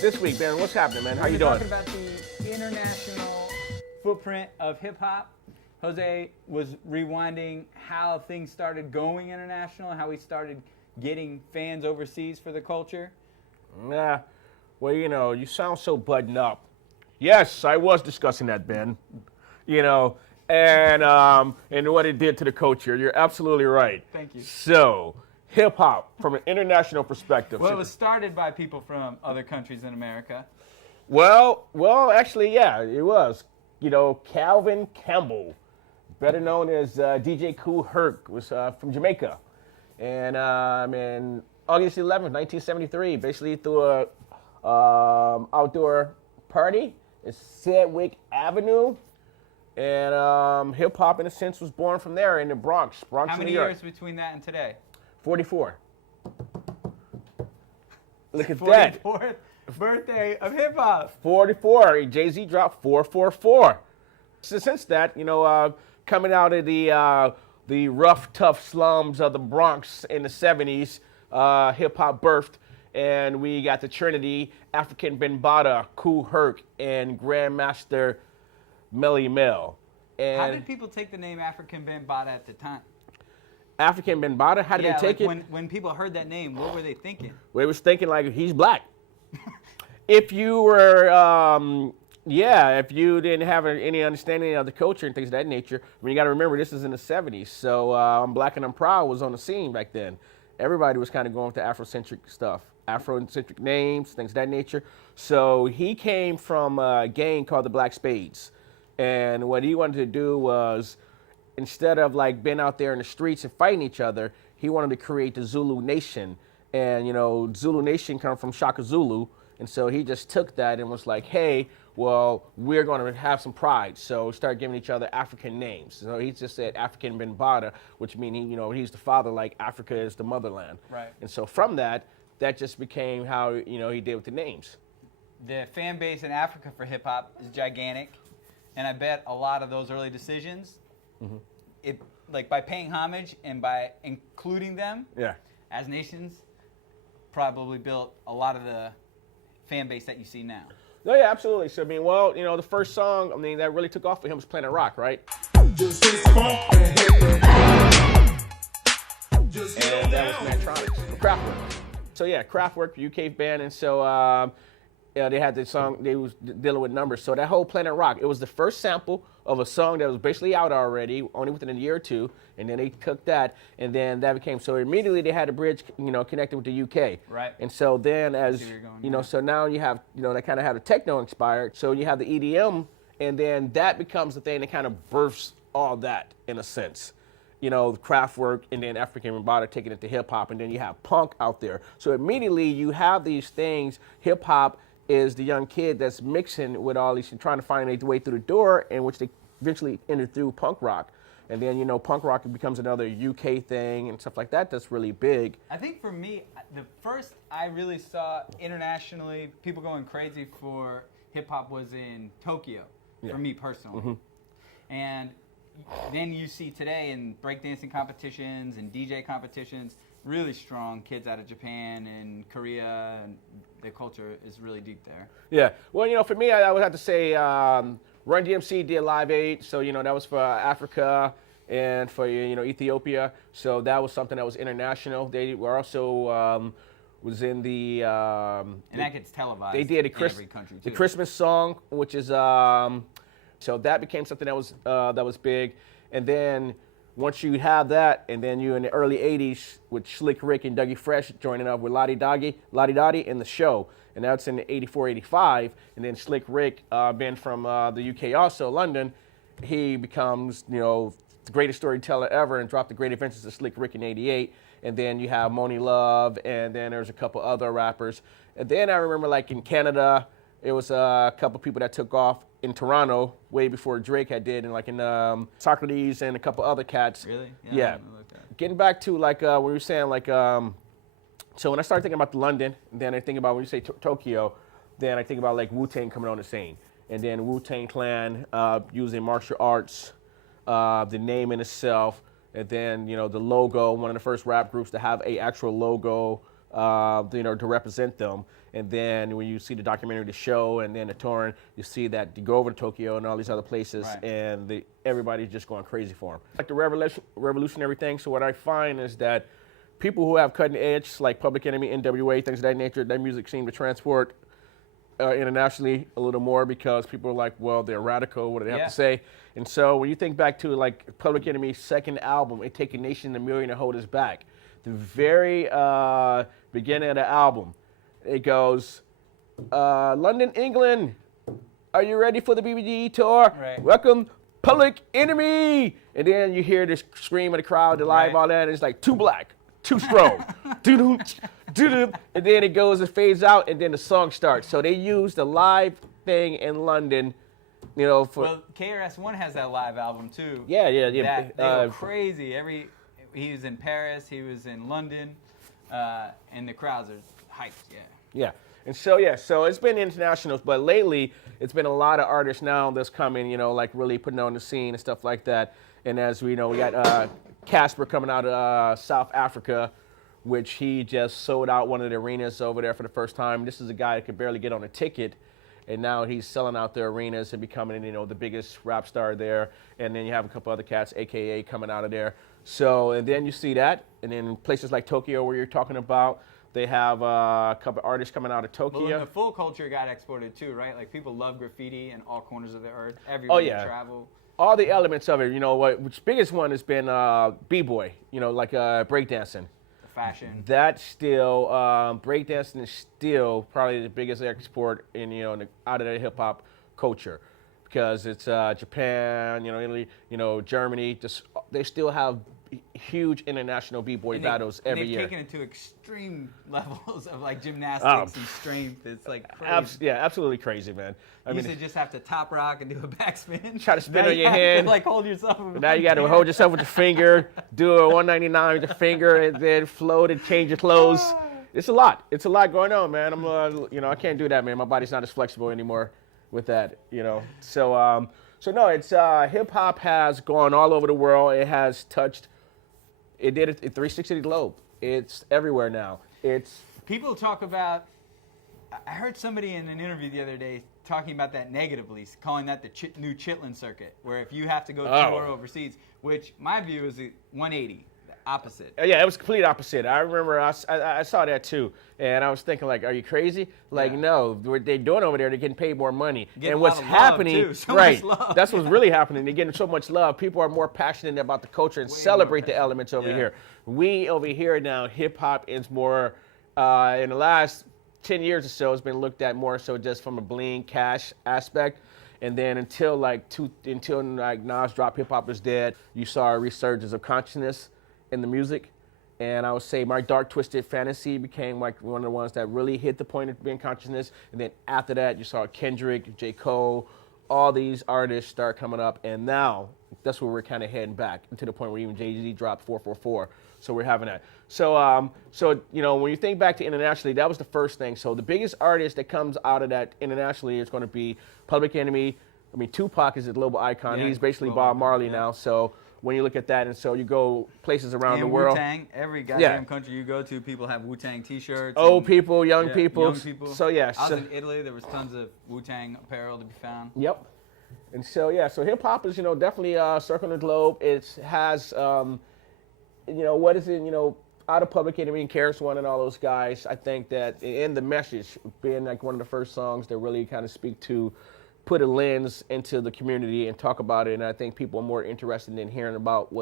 this week, Ben? What's happening, man? How you doing? We're talking about the international footprint of hip-hop. Jose was rewinding how things started going international, how we started getting fans overseas for the culture. Nah. Well, you sound so buttoned up. Yes, I was discussing that, Ben. And what it did to the culture. You're absolutely right. Thank you. So, hip-hop, from an international perspective. Well, it was started by people from other countries in America. Well, actually, yeah, it was. Calvin Campbell, better known as DJ Kool Herc, was from Jamaica. And in August 11th, 1973, basically through a outdoor party at Sedgwick Avenue. And hip-hop, in a sense, was born from there in the Bronx, How New many York. years between that and today? 44. Look at that. 44th birthday of hip-hop. 44. Jay-Z dropped 444. So since that, coming out of the rough, tough slums of the Bronx in the 70s, hip-hop birthed, and we got the Trinity, African Bambaataa, Kool Herc, and Grandmaster Melly Mel. And How did people take the name African Bambaataa at the time? African Bambaataa, how did they take it? When people heard that name, what were they thinking? Well, it was thinking like he's black. If you were, if you didn't have any understanding of the culture and things of that nature, you got to remember this is in the 70s. So I'm Black and I'm Proud was on the scene back then. Everybody was kind of going with the Afrocentric stuff, Afrocentric names, things of that nature. So he came from a gang called the Black Spades. And what he wanted to do was, instead of like being out there in the streets and fighting each other, he wanted to create the Zulu Nation. And, Zulu Nation come from Shaka Zulu. And so he just took that and was like, hey, well, we're going to have some pride. So start giving each other African names. So he just said African Bambaataa, which means, he's the father, like Africa is the motherland. Right. And so from that just became how, he did with the names. The fan base in Africa for hip-hop is gigantic. And I bet a lot of those early decisions, by paying homage and by including them as nations, probably built a lot of the fan base that you see now. No, yeah, absolutely. So, the first song, that really took off for him was Planet Rock, right? And that was Mantronics, Kraftwerk. So, yeah, Kraftwerk, UK band, and so they had the song, they was dealing with numbers. So that whole Planet Rock, it was the first sample of a song that was basically out already, only within a year or two, and then they took that, and then that became, so immediately they had a bridge, connected with the UK. Right. And so then as, going, so now you have, they kind of have the techno inspired, so you have the EDM, and then that becomes the thing that kind of births all that, in a sense. The Kraftwerk, and then African Bambaataa taking it to hip-hop, and then you have punk out there. So immediately you have these things, hip-hop is the young kid that's mixing with all these and trying to find their way through the door, in which they eventually enter through punk rock. And then, punk rock becomes another UK thing and stuff like that that's really big. I think for me, the first I really saw internationally people going crazy for hip-hop was in Tokyo, for me personally. And then you see today in breakdancing competitions and DJ competitions, really strong kids out of Japan and Korea, and the culture is really deep there. Yeah. Well, for me, I would have to say Run DMC did Live Aid, so, that was for Africa and for, Ethiopia. So that was something that was international. They were also was in the... and that gets televised. They did in every country, too. The Christmas song, which is... so that became something that was big. And then once you have that, and then you in the early 80s with Slick Rick and Dougie Fresh joining up with Lottie Dottie in the show. And that's in 84, 85. And then Slick Rick, being from the UK also, London, he becomes, the greatest storyteller ever and dropped The Great Adventures of Slick Rick in 88. And then you have Moni Love, and then there's a couple other rappers. And then I remember like in Canada, it was a couple people that took off in Toronto way before Drake had did, and like in Socrates and a couple other cats. Really? Yeah. Getting back to like when we were saying like, so when I started thinking about London, then I think about when you say Tokyo, then I think about like Wu-Tang coming on the scene, and then Wu-Tang Clan using martial arts, the name in itself, and then the logo, one of the first rap groups to have a actual logo. to represent them. And then when you see the documentary, the show, and then the touring, you see that you go over to Tokyo and all these other places, Right. and everybody's just going crazy for them. Like the revolutionary thing. So what I find is that people who have cutting edge, like Public Enemy, NWA, things of that nature, that music seemed to transport internationally a little more because people are like, well, they're radical. What do they have Yeah. to say? And so when you think back to like Public Enemy's second album, It Take a Nation and a Million to Hold Us Back, the very beginning of the album, it goes, London, England, are you ready for the BBD tour? Right. Welcome, Public Enemy. And then you hear this scream of the crowd, the live, Right. all that, and it's like too black, too strong, doo-doo, doo-doo. And then it goes and fades out, and then the song starts. So they use the live thing in London, for Well, KRS-One has that live album too. yeah. That, they go crazy. He was in Paris, he was in London, and the crowds are hyped. Yeah. Yeah. And so it's been international, but lately it's been a lot of artists now that's coming, like really putting on the scene and stuff like that. And as we know, we got Casper coming out of South Africa, which he just sold out one of the arenas over there for the first time. This is a guy that could barely get on a ticket, and now he's selling out the arenas and becoming, the biggest rap star there. And then you have a couple other cats, AKA, coming out of there. So, and then you see that, and then places like Tokyo where you're talking about, they have a couple artists coming out of Tokyo. Well, and the full culture got exported too, right? Like people love graffiti in all corners of the earth. Everywhere you travel. All the elements of it, which biggest one has been b-boy, like breakdancing. The fashion. That's still breakdancing is still probably the biggest export in out of the hip hop culture, because it's Japan, Italy, Germany. They still have huge international b-boy battles every year. They've taken it to extreme levels of like gymnastics and strength. It's like crazy. Absolutely crazy, man. You used to just have to top rock and do a backspin. Try to spin Now on you your have hand. to, like hold yourself. Now you got to hold yourself with your finger, do a 199 with your finger, and then float and change your clothes. It's a lot. It's a lot going on, man. I'm, I can't do that, man. My body's not as flexible anymore with that, So no, it's hip hop has gone all over the world. It has touched. It did it 360 globe. It's everywhere now. People talk about. I heard somebody in an interview the other day talking about that negatively, calling that the new Chitlin circuit, where if you have to go tour overseas, which my view is a 180, the opposite. Yeah, it was complete opposite. I remember I saw that too, and I was thinking like, are you crazy? Like, no, what they're doing over there, they're getting paid more money. And what's happening, right? That's what's really happening. They're getting so much love. People are more passionate about the culture and celebrate the elements over here. We over here now, hip hop is more in the last 10 years or so, it's been looked at more so just from a bling cash aspect. And then until Nas dropped Hip Hop Is Dead, you saw a resurgence of consciousness in the music. And I would say My Dark Twisted Fantasy became like one of the ones that really hit the point of being consciousness. And then after that, you saw Kendrick, J. Cole, all these artists start coming up. And now that's where we're kind of heading back to the point where even Jay-Z dropped 444. So we're having that. So when you think back to internationally, that was the first thing. So the biggest artist that comes out of that internationally is going to be Public Enemy. I mean, Tupac is a global icon. He's basically Bob Marley now. So when you look at that, and so you go places around the world. Wu-Tang, every goddamn country you go to, people have Wu-Tang T-shirts. Old people, young people. So I was in Italy. There was tons of Wu-Tang apparel to be found. Yep. And so so hip hop is definitely circling the globe. It has what is it out of Public Enemy and KRS-One and all those guys. I think that in the message being like one of the first songs that really kind of speak to put a lens into the community and talk about it. And I think people are more interested in hearing about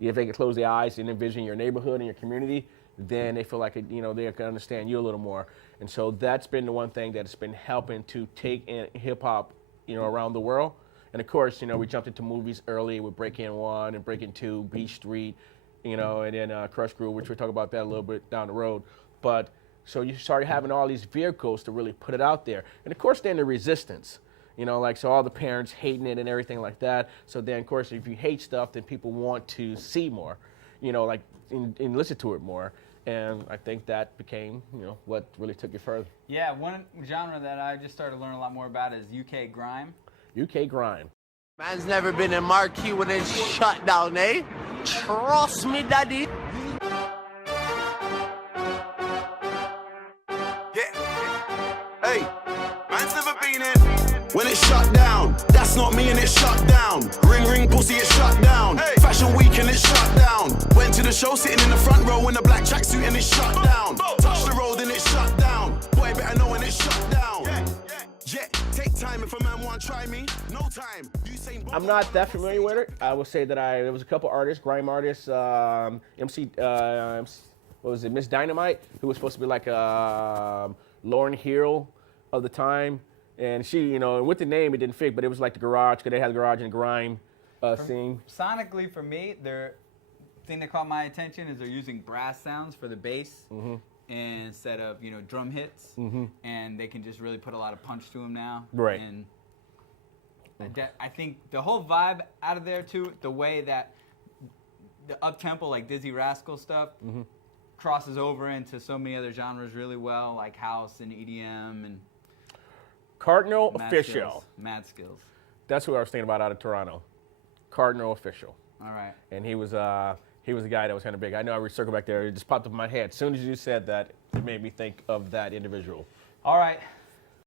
if they can close their eyes and envision your neighborhood and your community, then they feel like they can understand you a little more. And so that's been the one thing that's been helping to take in hip hop around the world. And of course, we jumped into movies early with Breakin' 1 and Breakin' 2, Beat Street, and then Crush Groove, which we'll talk about that a little bit down the road. But so you started having all these vehicles to really put it out there. And of course, then the resistance, so all the parents hating it and everything like that. So then, of course, if you hate stuff, then people want to see more, and listen to it more. And I think that became, what really took it further. Yeah, one genre that I just started to learn a lot more about is UK grime. UK grime. Man's never been in marquee when it's shut down, eh? Trust me, daddy. been in. When it's shut down, that's not me and it's shut down. Ring ring pussy, it's shut down. Fashion week and it's shut down. Went to the show sitting in the front row in a black tracksuit and it's shut down. Touch the road and it's shut down. Boy better know when it's shut down. Yeah, take time if a man want to try me. No time. I'm not that familiar with it. I will say that there was a couple artists, grime artists, MC, what was it, Miss Dynamite, who was supposed to be like Lauryn Hill of the time. And she, you know, with the name, it didn't fit, but it was like the garage, because they had the garage and grime scene. Sonically, for me, the thing that caught my attention is they're using brass sounds for the bass instead of, you know, drum hits. And they can just really put a lot of punch to them now. Right. And I think the whole vibe out of there, too, the way that the up-tempo, like Dizzy Rascal stuff, crosses over into so many other genres really well, like house and EDM and Cardinal Mad Official. Skills. Mad Skills. That's who I was thinking about out of Toronto. Cardinal Official. All right. And he was a guy that was kind of big. I know I circled back there. It just popped up in my head. As soon as you said that, it made me think of that individual. All right.